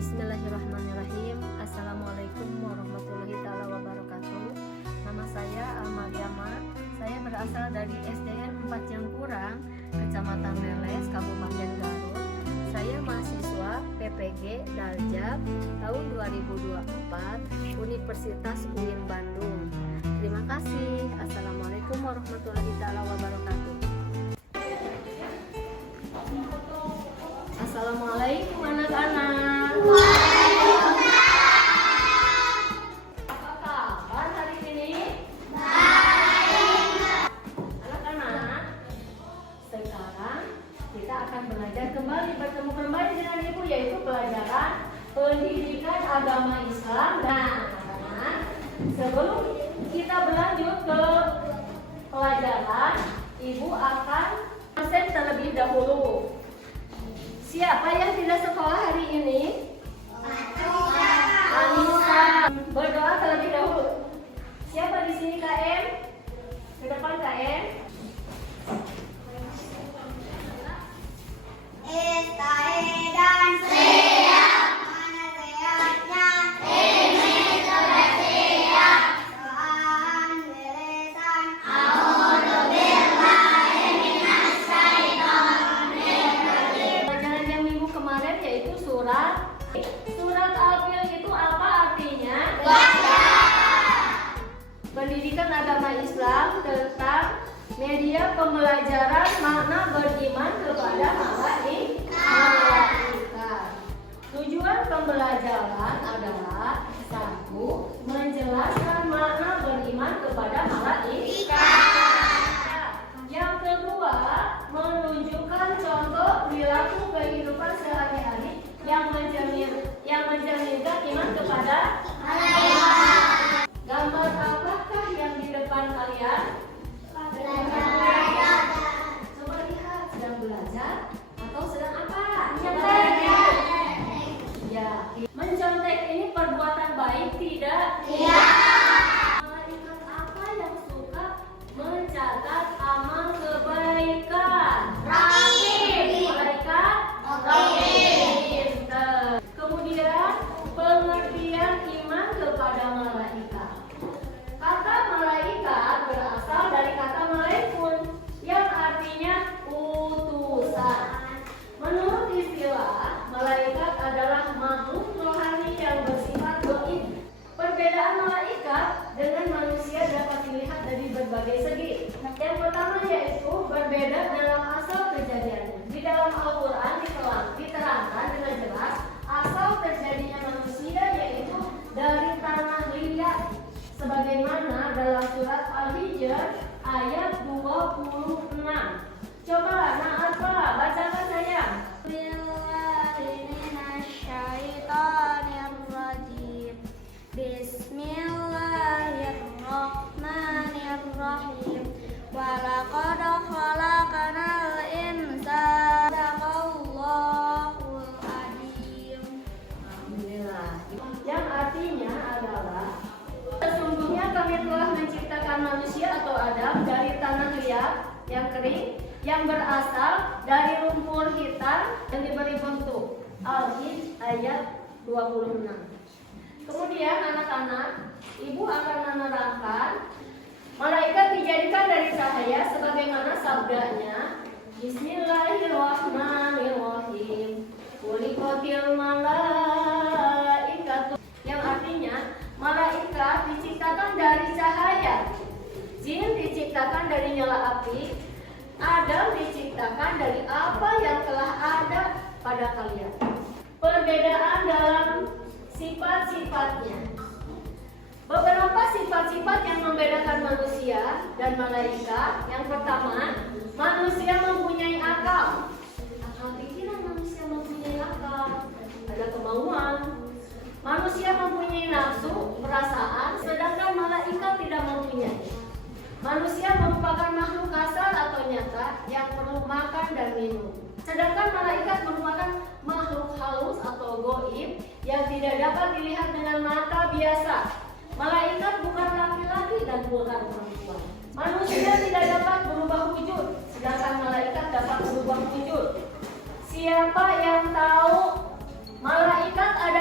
Bismillahirrahmanirrahim. Assalamualaikum warahmatullahi wabarakatuh. Nama saya Almariama. Saya berasal dari SDN 4 Jangkurang, Kecamatan Leles, Kabupaten Garut. Saya mahasiswa PPG Daljab tahun 2024 Universitas UIN Bandung. Terima kasih. Assalamualaikum warahmatullahi wabarakatuh. Assalamualaikum anak-anak. Apa kabar hari ini? Baik. Anak-anak, sekarang kita akan belajar kembali, bertemu kembali dengan Ibu, yaitu pelajaran pendidikan agama Islam. Nah, anak-anak, sebelum kita berlanjut ke pelajaran, Ibu akan absen terlebih dahulu. Siapa yang tidak sekolah hari ini? Anissa. Berdoa terlebih dahulu. Siapa di sini KM? Ke depan KM. Dan siap, mana sehatnya? Ini sudah siap. Soalan beresan. Alhamdulillah, minas syaitonir rajim. Pelajaran yang minggu kemarin yaitu surat Al-Fil. Itu apa artinya? Pendidikan agama Islam tentang media pembelajaran makna beriman kepada malaikat. Tujuan pembelajaran adalah: 1. Menjelaskan makna beriman kepada malaikat. Yang kedua, menunjukkan contoh perilaku kehidupan sehari-hari yang mencerminkan iman kepada malaikat. Gambar apakah yang di depan kalian? Coba lihat, sedang belajar atau sedang apa? Mencontek. Ya, mencontek ini perbuatan baik tidak? Iya. Malaikat apa yang suka mencatat amal kebaikan? Raqib. Malaikat Raqib. Kemudian pengertian iman kepada malaikat. Kata malaikat berasal dari kata malaikun yang artinya utusan. Menurut istilah, malaikat adalah makhluk rohani yang bersifat gaib. Perbedaan malaikat dengan manusia dapat dilihat dari berbagai segi. Yang pertama yaitu berbeda dalam asal kejadiannya. Di dalam Al-Quran diterangkan dengan jelas asal terjadinya manusia yaitu dari tanah liat, sebagaimana dalam surat Al-Hijr ayat 26. Coba Na'atfa bacakan sayang. Bismillahirrahmanirrahim. Walaqad khalaqnal insana Sadaqallahul adzim. Alhamdulillah. Yang artinya adalah sesungguhnya kami telah menciptakan manusia atau Adam dari tanah liat yang kering yang berasal dari lumpur hitam yang diberi bentuk. Al-Hijr ayat 26. Kemudian anak-anak, Ibu akan menerangkan malaikat dijadikan dari cahaya sebagaimana sabdanya Bismillahirrahmanirrahim. Khuliqatil malaikatu, yang artinya malaikat diciptakan dari cahaya, jin diciptakan dari nyala api, Adam diciptakan dari apa yang telah ada pada kalian. Perbedaan dalam sifat-sifatnya. Beberapa sifat-sifat yang membedakan manusia dan malaikat. Yang pertama, manusia mempunyai akal. Akal pikiran manusia mempunyai akal. Ada kemauan. Manusia mempunyai nafsu, perasaan, sedangkan malaikat tidak mempunyai. Manusia merupakan makhluk kasar atau nyata yang perlu makan dan minum. Sedangkan malaikat merupakan makhluk halus atau gaib yang tidak dapat dilihat dengan mata biasa. Malaikat bukan laki-laki dan bukan perempuan. Manusia tidak dapat berubah wujud, sedangkan malaikat dapat berubah wujud. Siapa yang tahu malaikat ada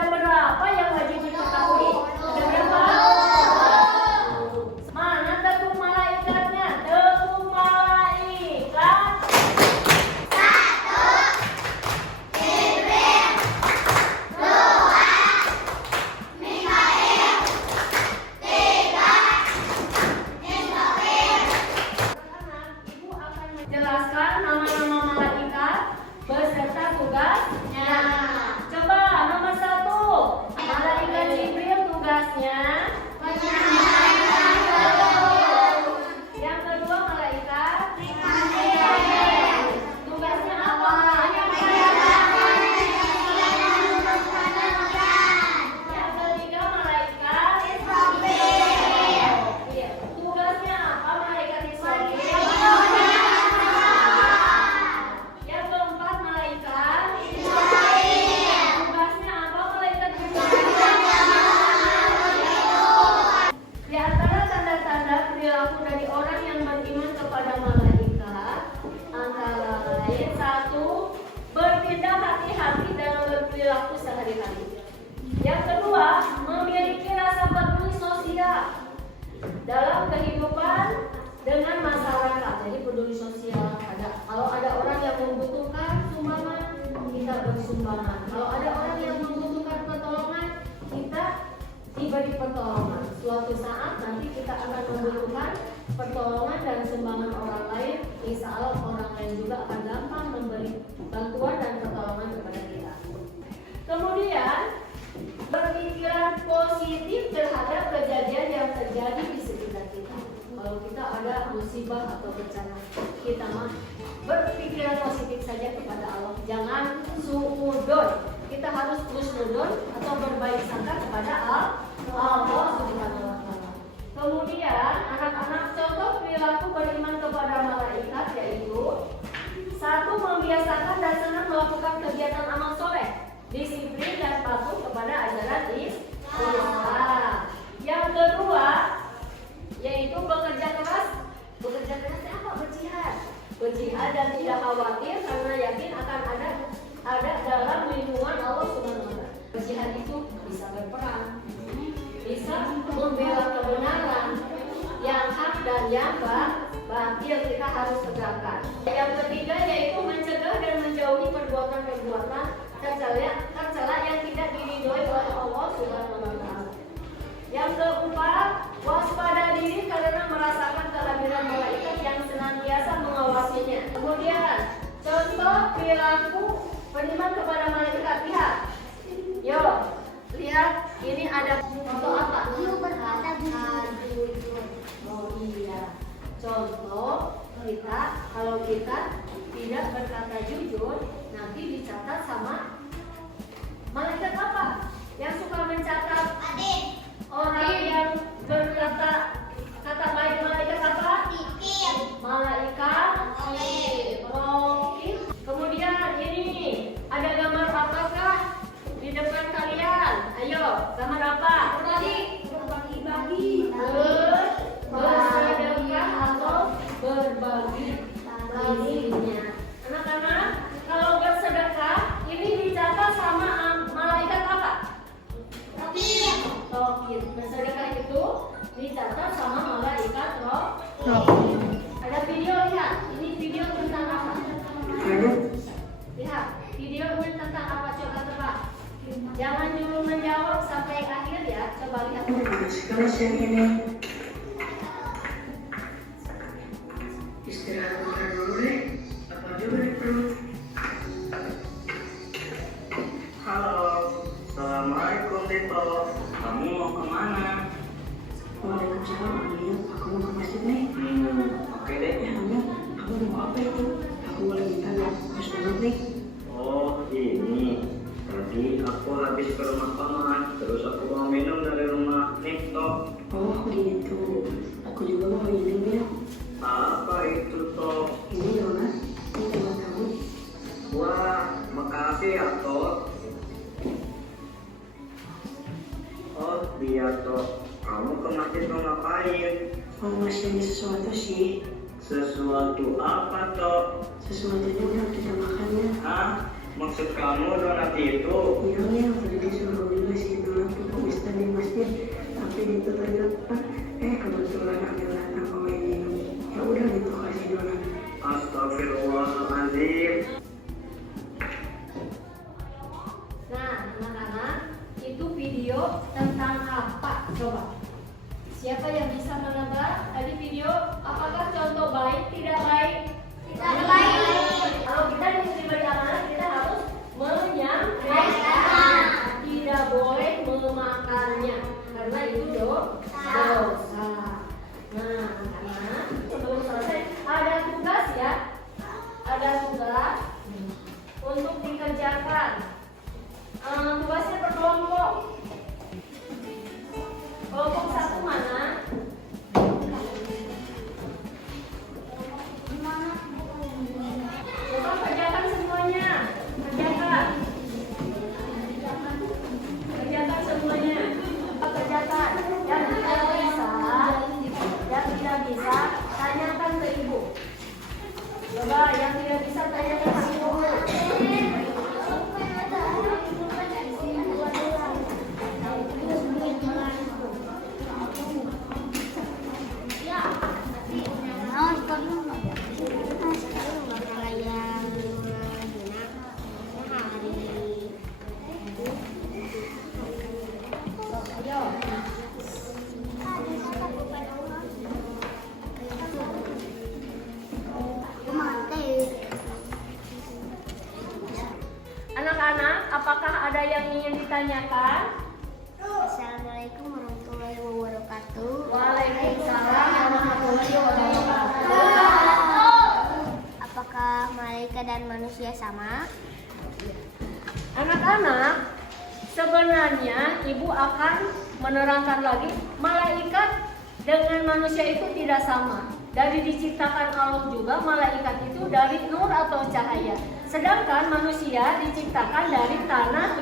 Kalau ada orang yang membutuhkan pertolongan, kita diberi pertolongan. Suatu saat nanti kita akan membutuhkan pertolongan dan sumbangan orang lain. Insya Allah orang lain juga akan gampang memberi bantuan dan pertolongan kepada kita. Kemudian berpikiran positif terhadap kejadian yang terjadi di sekitar kita. Kalau kita ada musibah atau bencana, kita mah berpikiran positif saja kepada Allah. Jangan suudon. Kita harus terus nudon atau berbaik sangka kepada Allah Subhanahu wa Ta'ala. Kemudian anak-anak, contoh perilaku beriman kepada malaikat yaitu: 1. Membiasakan dan senang melakukan kegiatan amal soleh, disiplin dan patuh kepada ajaran Islam. Yang kedua yaitu bekerja keras. Bekerja keras apa? Berjihad. Berjihad dan tidak khawatir karena yakin akan ada dalam lindungan Allah Subhanahu wa Ta'ala. Berjihad itu bisa berperang, bisa membela kebenaran, yang hak dan yang batil kita harus tegakkan. Yang ketiga yaitu mencegah dan menjauhi perbuatan-perbuatan tercela yang tidak diridhoi oleh Allah Subhanahu wa Ta'ala. Yang keempat, waspada diri karena merasakan kehadiran malaikat yang senantiasa mengawasinya. Kemudian, contoh perilaku beriman kepada malaikat. Lihat, yuk, lihat ini ada contoh apa? berkata jujur. Oh iya, contoh kita kalau kita tidak berkata jujur nanti dicatat sama malaikat apa? Yang suka mencatat orang yang berkata kata baik malaikat apa? Malaikat Raqib. Kemudian ini ada gambar apakah di depan kalian? Ayo, gambar apa? Berbagi-bagi. Bersedekah atau berbagi baginya. Anak-anak, kalau bersedekah ini dicatat sama malaikat apa? Raqib. Bersedekah itu dicatat sama malaikat Raqib. Ada video, lihat. Ini video tentang apa? Lihat, video ini tentang apa? Coba tebak. Jangan dulu menjawab sampai akhir ya. Coba lihat. Sekarang siang ini istirahat makan dulu deh. Apa juga nih perut? Halo, assalamualaikum Dito. Kamu mau kemana? Waalaikumsalam Amil. Aku mau ke masjid nih. Oke deh. Ya Amil, kamu mau apa itu? Aku boleh minta nggak? Harus banget nih. Oh ini. Tadi aku habis ke rumah paman, terus aku mau minum dari rumah Nikto. Oh gitu. Aku juga mau minum ya. Apa itu toh? Ini donat. Ini buat kamu. Wah, makasih ya toh. Oh dia toh. Kamu ke masjid mau ngapain? Mau ngasih sesuatu sih. Sesuatu apa toh? Sesuatunya udah kita makan ya. Hah? Maksud kamu donat itu? Iya, tadi disuruh beli nasi donat ke Pak Ustadz di masjid. Tapi itu ternyata, kebetulan Amil datang mau minum. Ya udah gitu kasih donat. Astagfirullahaladzim. Nah, anak-anak, itu video tentang apa? Coba. Siapa yang bisa menebak? Tadi video apakah contoh baik, tidak baik? Tidak baik. Kalau kita diberi amanah, kita harus menyampaikan. Tidak boleh memakannya karena itu dosa. Nah, karena sebelum selesai ada tugas ya. Ada tugas untuk dikerjakan. Tugasnya berkelompok. Kelompok satu mana? Coba kerjakan Ada yang ingin ditanyakan? Assalamualaikum warahmatullahi wabarakatuh. Waalaikumsalam warahmatullahi wabarakatuh. Apakah malaikat dan manusia sama? Anak-anak, sebenarnya ibu akan menerangkan lagi, malaikat dengan manusia itu tidak sama. Dari diciptakan Allah juga malaikat itu dari nur atau cahaya. Sedangkan manusia diciptakan dari tanah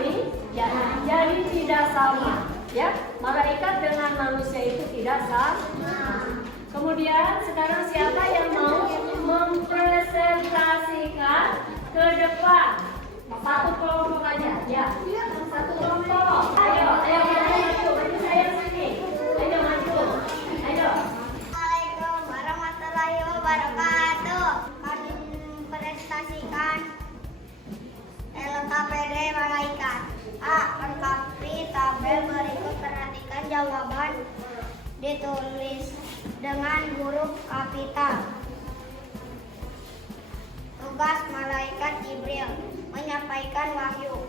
ya, jadi tidak sama. Ya, malaikat dengan manusia itu tidak sama. Kemudian sekarang siapa yang mau mempresentasikan ke depan? Satu kelompok aja, ya. Satu kelompok. Ayo maju saya sini. Ayo maju. Ayo. Assalamualaikum warahmatullahi wabarakatuh. Kami mempresentasikan LKPD malaikat. A. Lengkapi tabel berikut, perhatikan jawaban ditulis dengan huruf kapital. Tugas malaikat Jibril menyampaikan wahyu,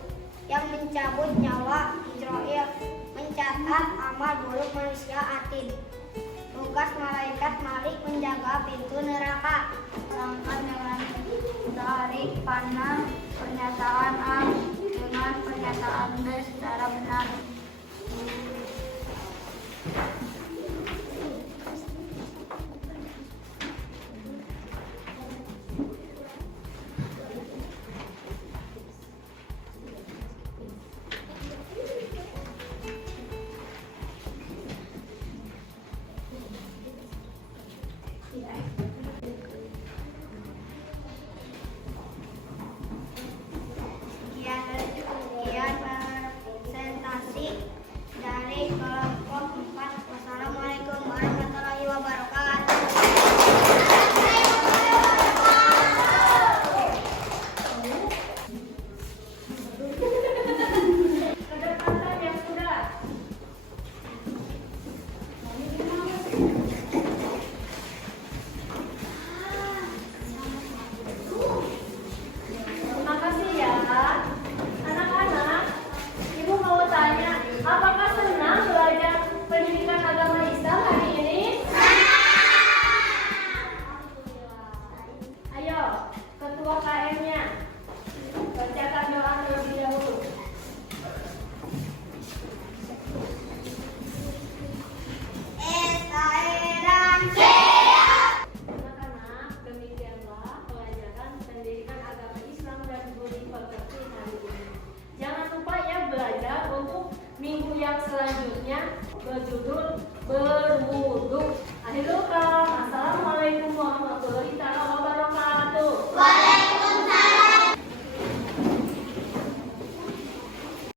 yang mencabut nyawa Israel, mencatat amal buruk manusia Atin. Tugas malaikat Malik menjaga pintu neraka. Sangkan dengan tarik pandang pernyataan A dengan pernyataan B secara benar. Sekian presentasi dari kelompok 4. Wassalamualaikum warahmatullahi wabarakatuh. Kedekatan yang sudah. Terima kasih ya. Anak-anak, ibu mau tanya, apakah senang belajar pendidikan agama Islam hari ini? Ayo, ketua KM-nya, bacakan doa terlebih dahulu. Anak-anak, demikianlah pelajaran pendidikan agama Islam dan budi pekerti hari ini. Jangan lupa ya belajar untuk minggu yang selanjutnya berjudul berwudu. Akhirul kalam, assalamualaikum warahmatullahi wabarakatuh.